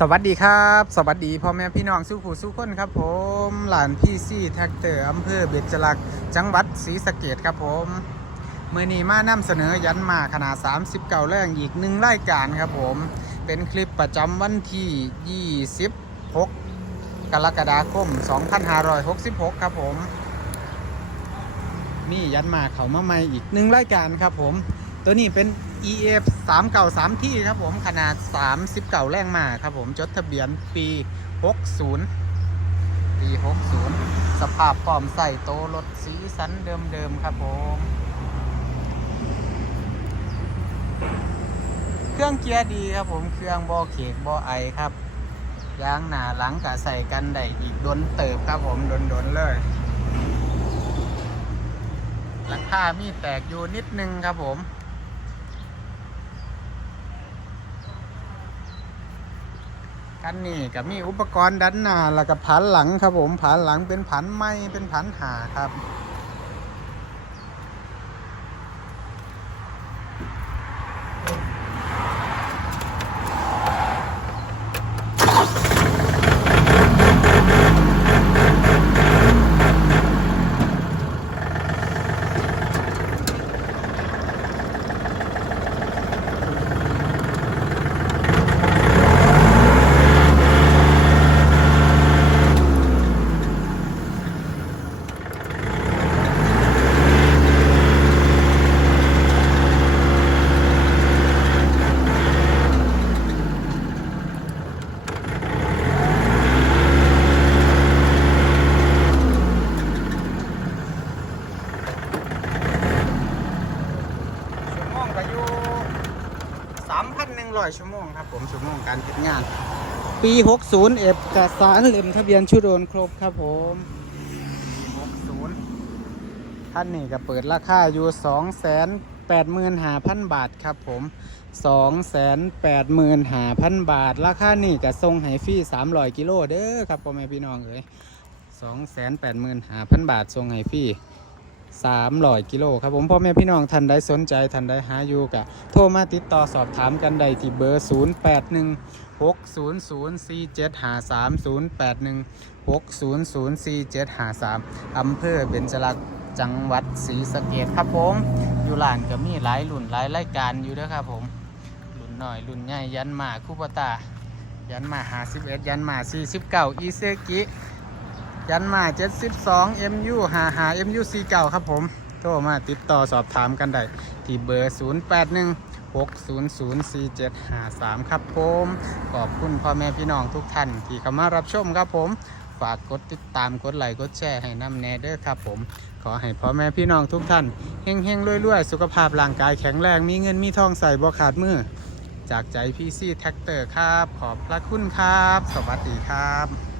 สวัสดีครับ สวัสดีพ่อแม่พี่น้องสู้ผู้สู้คนครับ ผมหลานพี่ซี่แท็กเตอร์อำเภอเบญจลักษ์จังหวัดศรีสะเกดครับผมเมื่อนี้มานำเสนอยันมาขนาด 30 เก่าแรงอีกหนึ่งรายการครับผม เป็นคลิปประจำวันที่ 26 กรกฎาคม 2566 ครับผมนี่ยันมาเขามาใหม่อีกหนึ่งรายการครับผม ตัวนี้เป็น EF 3เก่า3ที่ครับผมขนาด 30 เก่าแรงมาครับผมจดทะเบียนปี 60 ปี 60 สภาพพร้อมใส่โตรถสีสันเดิมๆครับผมเครื่องเกียร์ดีครับผมเครื่องบอเขกบอไอครับยางหนาหลังกะใส่กันได้อีกดนเติบครับผมดนๆเลยหลังคามีแตกอยู่นิดนึงครับผมันนี่กับมีอุปกรณ์ดันหน้าแล้วก็ผันหลังครับผมผันหลังเป็นผันไม้เป็นผันหาครับ ชั่วโมงก็อยู่ 3,100ชั่วโมงครับผมชั่วโมงการติดงาน ปี60เอกสารเล่มทะเบียนชุดโอนครบครับผม60ท่านนี่ก็เปิดราคาอยู่285,000 บาทครับผม 285,000 บาท ราคานี่ก็ส่งให้ฟรี300 กิโลเด้อครับพ่อแม่พี่น้องเอ้ย285,000 บาทส่งให้ฟรี สามร้อยกิโลครับผมพ่อแม่พี่น้องท่านใดสนใจท่านใดหาอยู่กะโทรมาติดต่อสอบถามกันได้ที่เบอร์ 0 8 1 6 0 0 4 7 5 3 0 8 1 6 0 0 4 7 5 3อำเภอเบญจลักษณ์จังหวัดศรีสะเกดครับผม อยู่ร้านก็มีหลายรุ่นหลายรายการอยู่ด้อครับผมรุ่นน้อยรุ่นใหญ่ยันมาคุปตา ยันมา51ยันมา49อีเซกิ ยันมา 72 MU 55 MU 49ครับผม โทรมาติดต่อสอบถามกันได้ ที่เบอร์ 081 600 4753 ครับผม ขอบคุณพ่อแม่พี่น้องทุกท่าน ที่เข้ามารับชมครับผม ฝากกดติดตามกดไลค์กดแชร์ให้น้ำแนเด้อครับผม ขอให้พ่อแม่พี่น้องทุกท่านเฮงเฮงรวยๆ สุขภาพร่างกายแข็งแรงมีเงินมีทองใส่บ่ขาดมือจากใจพี่ซี่แท็กเตอร์ครับ ขอบพระคุณครับ สวัสดีครับ